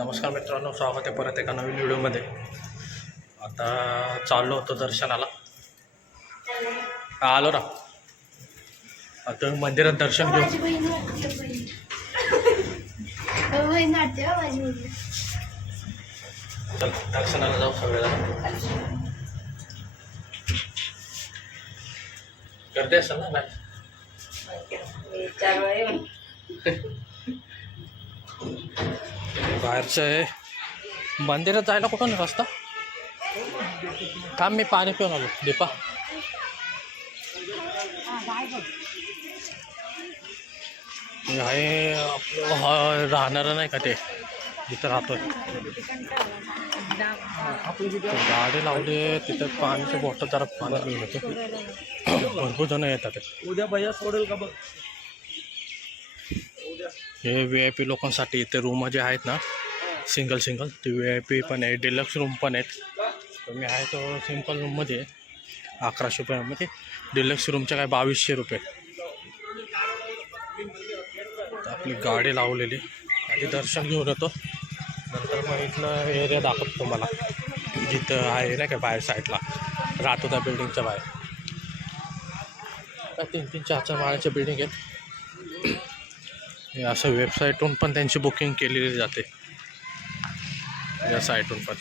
नमस्कार मित्रांनो, स्वागत आहे परत एका नवीन व्हिडिओमध्ये. आता चाललो होतो दर्शनाला. आलो ना, आता मंदिरात दर्शन घेऊ. चल दर्शनाला जाऊ सगळेजण. गर्दी असेल ना? नाही बाहेरचं आहे. मंदिरात जायला कुठं नाही रस्ता. थांब, मी पाणी पिऊन आलो. दीपा आहे आपलं राहणार नाही का ते जिथं राहतोय. गाडी लावली तिथं पाण्याची बॉटल जरा पाणी पिऊन येतो. भरपूर जण येतात. उद्या भैया सोडेल का बघ. हे VIP लोकांसाठी इथे रूम जे आहेत ना, सिंगल ते VIP पण आहे, डिलक्स रूम पण आहेत. तर मी आहे तो सिंपल रूममध्ये 1100 रुपयामध्ये. डिलक्स रूमच्या काय 2200 रुपये. आपली गाडी लावलेली. आधी दर्शन घेऊन येतो, नंतर मग इथलं एरिया दाखवतो तुम्हाला जिथं आहे ना काय बाहेर साईडला राहतो त्या बिल्डिंगच्या बाहेर. काय 3-3, 4-4 माळ्याच्या बिल्डिंग आहेत. हे असं वेबसाईटहून पण त्यांची बुकिंग केलेली जाते, या साईटहून पण.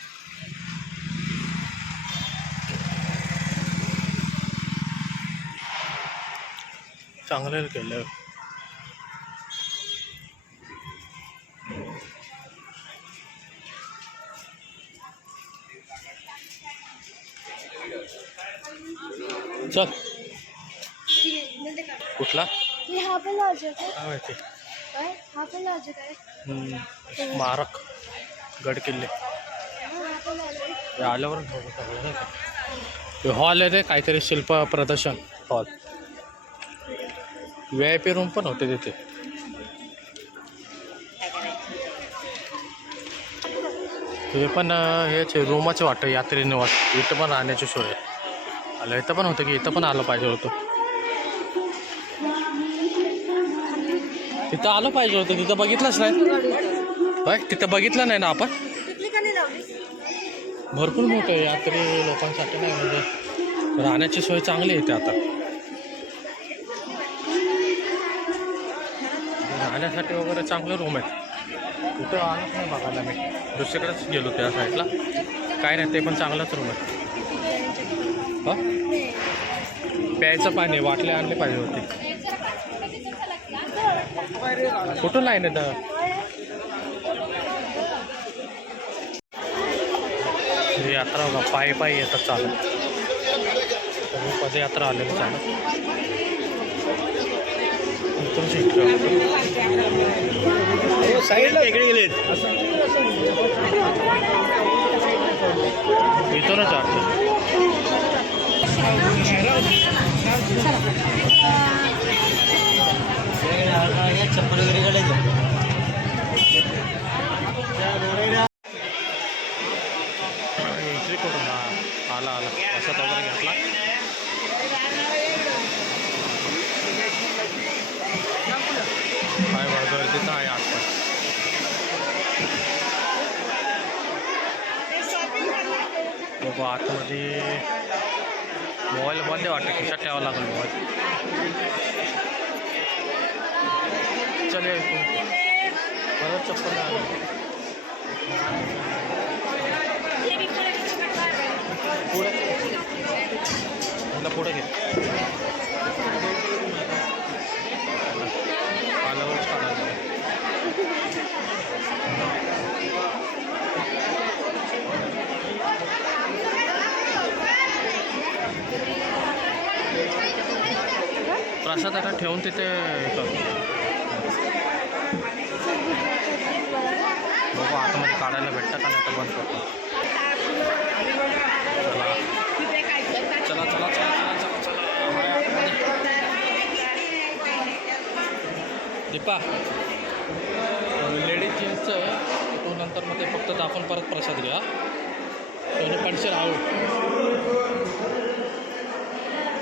चांगलं केलं. चल कुठला काय माहिती. स्मारक गड किल्ले आल्यावर हॉल आहे रे, काहीतरी शिल्प प्रदर्शन हॉल. VIP रूम पण होते तिथे. हे पण हेच रूमाचे वाटतं, यात्री निवास. इथं पण राहण्याची सोय आलं. इथं पण होतं की इथं पण आलं पाहिजे होतं. तिथं आलं पाहिजे होतं. तिथं बघितलंच नाही होय. तिथं बघितलं नाही ना आपण. भरपूर मोठं आहे यात्री लोकांसाठी. नाही म्हणजे राहण्याची सोय चांगली येते आता. राहण्यासाठी वगैरे चांगले रूम आहेत. तिथं आलंच नाही बघायला मी. दुसरीकडेच गेलो त्या साईडला. काय नाही, ते पण चांगलंच रूम आहे. हां, प्यायचं पाणी वाटले आणले पाहिजे होते. कुठून लाईन आहे तर ही यात्रा बघा. पायी येतात चालत. पदयात्रा आलेली चालत. साईडला वेगळे गेलेत. इथूनच वाटतं. चप्पल वगैरे काढायचं. एंट्री करून आला प्रसाद वगैरे घेतला. काय बरोबर तिथं आहे आसपास. बघू आतमध्ये मोबाईल बंद आहे वाटतं. खिशात ठेवावं लागेल मोबाईल. चले परत चप्पल पुढे पुढे घे. आल्यावरच काढायला. प्रसाद आता ठेवून तिथे बघू आतमध्ये काढायला भेटतं का नाही तर बंद करतो. चला चला चला चला चला चला. दीपा लेडीज जीन्सचं आहे. तो नंतर मग ते फक्त आपण परत प्रसाद घ्या. त्याने पडशील आऊ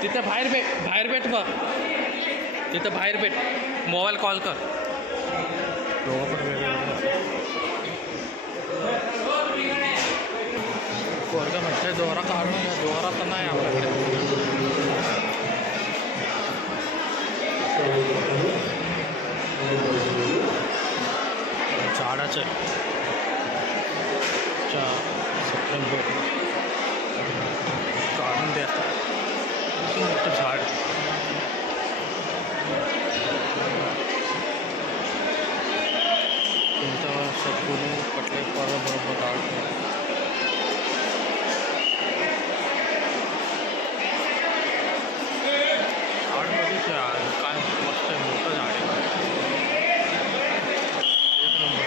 तिथं बाहेर भेट बघ. तिथं बाहेर भेट. मोबाईल कॉल कर. दोघं पण वेगवेगळं. पोरगा म्हणते दोरा काढून घ्या, दोरा तर नाही आपल्याकडे. झाडाचं आहे 4 सप्टेंबर काढून द्या. किती मोठं झाड. कोणतं सद्गुरू पटले बरोबर झाड. काय मस्त आहे, मोठं झाड आहे. एक नंबर.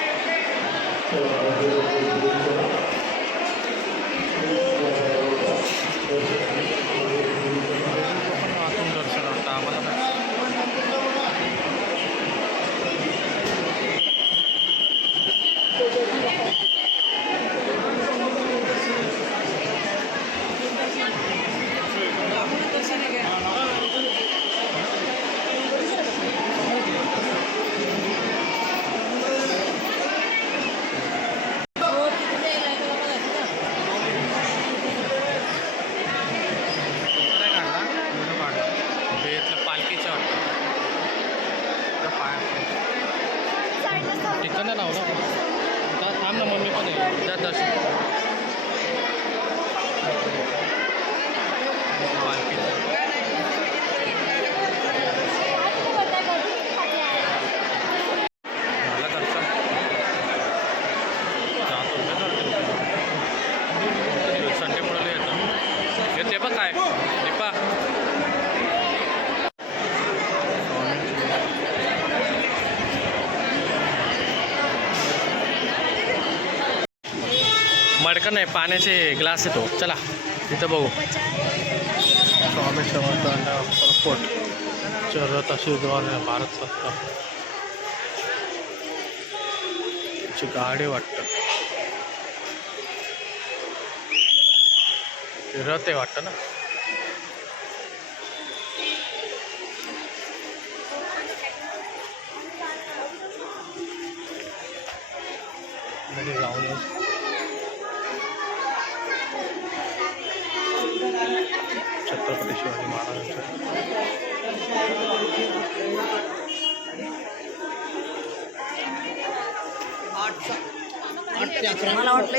आतून दर्शन वाटतं आम्हाला. ठिकाणं नाव ना का थांब ना, मम्मी पण आहे जात असेल. झालं दर्शन. संडे मुळे येतं. येते बघ काय दीपा. मडकं नाही, पाण्याचे ग्लास येतो. चला तिथं बघू. स्वामी समर्थांना पोट चरत अशी द्वार भारत सरकार गाडी वाटतं. रथ आहे वाटतं ना. जाऊन छत्रपती शिवाजी महाराजांचं. मला वाटलं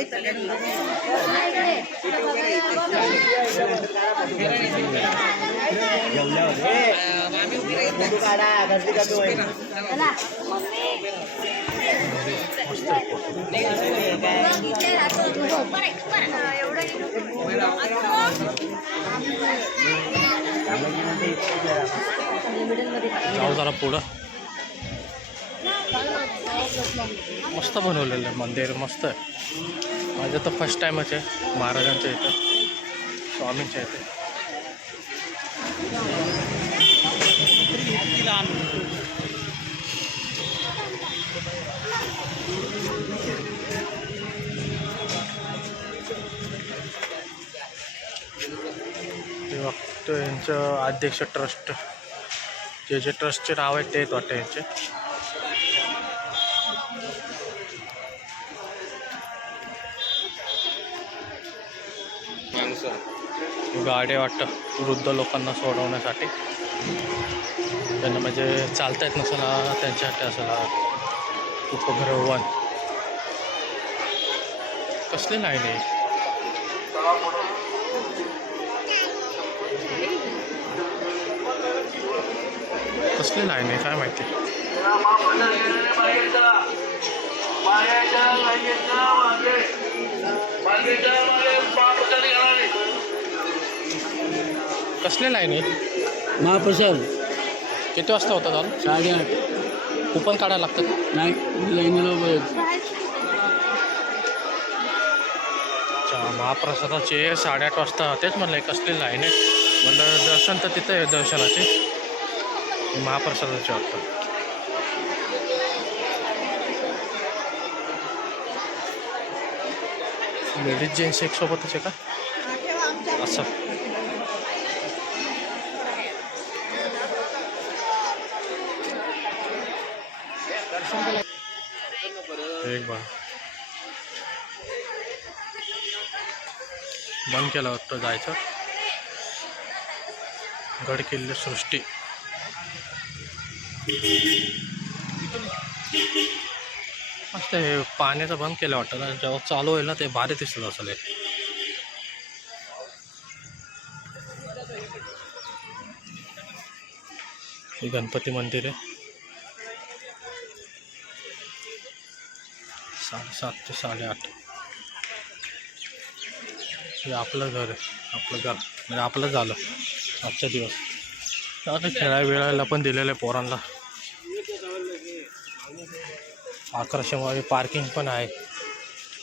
जाऊ जरा पुढं. मस्त बनवलेलं आहे मंदिर, मस्त आहे. माझं तर फर्स्ट टाईमच आहे महाराजांच्या इथं, स्वामींच्या इथे. ते वाटतं यांचं अध्यक्ष ट्रस्ट, जे ट्रस्टचे नाव आहेत तेच वाटतं यांचे. गाड्या वाटतं वृद्ध लोकांना सोडवण्यासाठी. त्यांना म्हणजे चालता येत नसेल त्यांच्यासाठी असेल उपग्रहवान. कसले नाही नाही कसले लाईन आहे काय माहिती. कसले लाईन आहे. महाप्रसाद किती वाजता होता चालू. 8:30. कुपन काढायला लागतं. नाही लाईनीला महाप्रसादाचे 8:30 वाजता. तेच म्हणलं कसली लाईन आहे. म्हणलं दर्शन तर तिथं आहे दर्शनाचे, महाप्रसादाचे वाटतं. लेडीज जेंट्स एक सोबतच आहे का असं. एक बार बंद केलं वाटतं जायचं. गडकिल्ले सृष्टी मस्त हे पाण्याचं बंद केलं वाटतं ना. जेव्हा चालू होईल ना ते भारी दिसत असेल हे. हे गणपती मंदिर आहे. 7:30 ते 8:30. हे आपलं घर आहे. आपलं घर म्हणजे आपलं झालं आजचा दिवस. आता खेळायला पण दिलेलं आहे पोरांना. 1100 मध्ये पार्किंग पण आहे.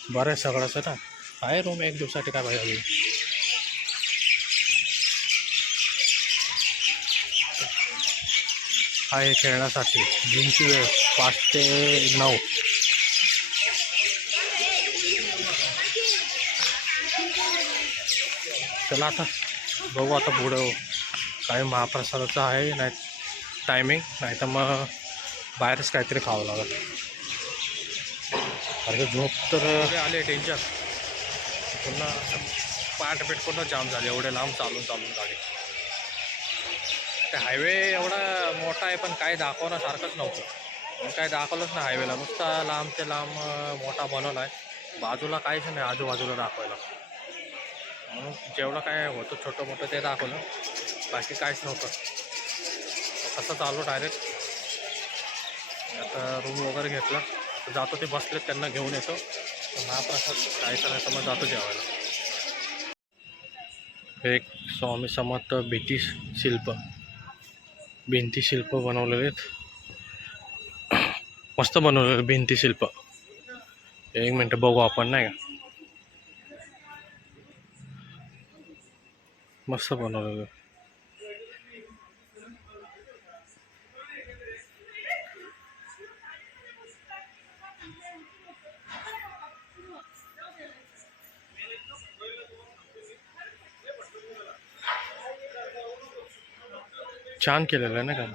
बरं आहे सगळंच ना. आहे रूम एक दिवसासाठी काय पाहिजे. आहे खेळण्यासाठी. जिमची वेळ 5 ते 9. चला आता बघू आता पुढं काय महाप्रसादाचं आहे नाही टायमिंग, नाही तर मग बाहेरच काहीतरी खावं लागेल. अरे झोप तर आले डेंजर. पुन्हा पाठपेट पूर्ण जाम झाले. एवढे लांब चालून गाडी. ते हायवे एवढा मोठा आहे पण काही दाखवण्यासारखंच नव्हतं. पण काही दाखवलंच नाही हायवेला. नुसता लांब ते लांब मोठा बनवला आहे. बाजूला काहीच नाही आजूबाजूला दाखवायला. म्हणून जेवढं काय होतं छोटं मोठं ते दाखवलं, बाकी काहीच नव्हतं. असं चालू डायरेक्ट. आता रूम वगैरे घेतला. आता जातो ते बसलेत त्यांना घेऊन येतो. महाप्रसाद खायचं नाही तर मग जातो जेवायला. एक स्वामी समर्थ भिंती शिल्प बनवलेले आहेत. मस्त बनवलेले भिंती शिल्प. 1 मिनटं बघू आपण नाही का. मस्त बनवलेलं. छान केलेलं आहे ना काम.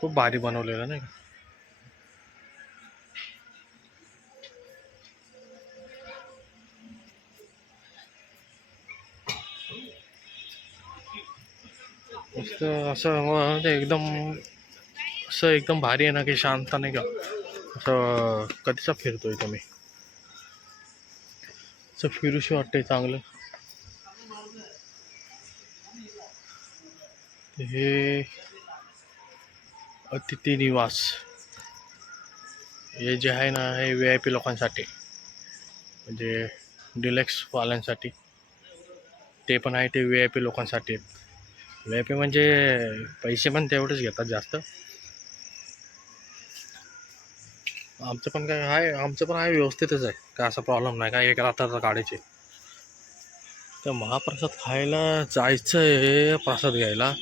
खूप भारी बनवलेलं नाही का. मस्त असं एकदम भारी आहे ना की शांत नाही का. असं कधीचा फिरतोय तुम्ही. असं फिरूशी वाटतंय चांगलं. हे अतिथी निवास हे जे आहे ना हे VIP लोकांसाठी, म्हणजे डिलक्सवाल्यांसाठी. ते पण आहे ते VIP लोकांसाठी. VIP म्हणजे पैसे पण तेवढेच घेतात जास्त. आमचं पण आहे व्यवस्थितच आहे. काय असा प्रॉब्लेम नाही. काय एक रात्र काढायचे. तर महाप्रसाद खायला जायचं आहे प्रसाद घ्यायला.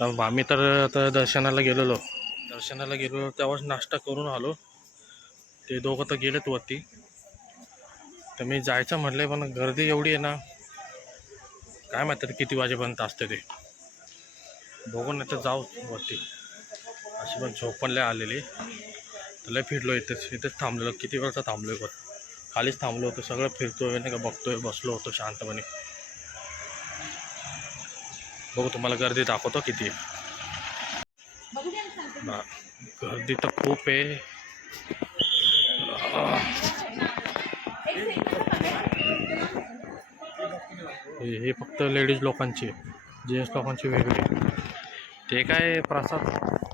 तर आम्ही तर आता दर्शनाला गेलो तेव्हाच नाश्ता करून आलो. ते दोघं तर गेलेत वरती. तर मी जायचं म्हटलं पण गर्दी एवढी आहे ना काय माहिती किती वाजेपर्यंत असते ते. बघून नाही तर जाऊ वरती. अशी पण झोप पण लय आलेली. तर लय फिरलो इथेच थांबलेलो. किती वेळचा थांबलोय बघ. खालीच थांबलो होतो. सगळं फिरतोय नाही का बघतोय. बसलो होतो शांतपणे. बघू तुम्हाला गर्दी दाखवतो किती आहे. गर्दी तर खूप आहे. हे फक्त लेडीज लोकांची, जेंट्स लोकांची वेगळी. ते काय प्रसाद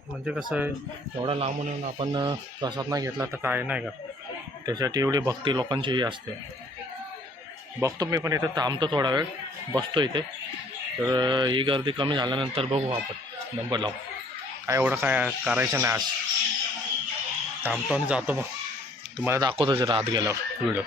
म्हणजे कसं आहे एवढा लांबून येऊन आपण प्रसाद नाही घेतला तर काय नाही का. त्यासाठी एवढी भक्ती लोकांचीही असते. बघतो मी पण इथं थांबतो थोडा वेळ. बसतो इथे. तर ही गर्दी कमी झाल्यानंतर बघू आपण नंबर लावू. काय एवढं काय करायचं नाही आज. थांबतो आणि जातो. मग तुम्हाला दाखवतो जरा आत गेल्यावर व्हिडिओ.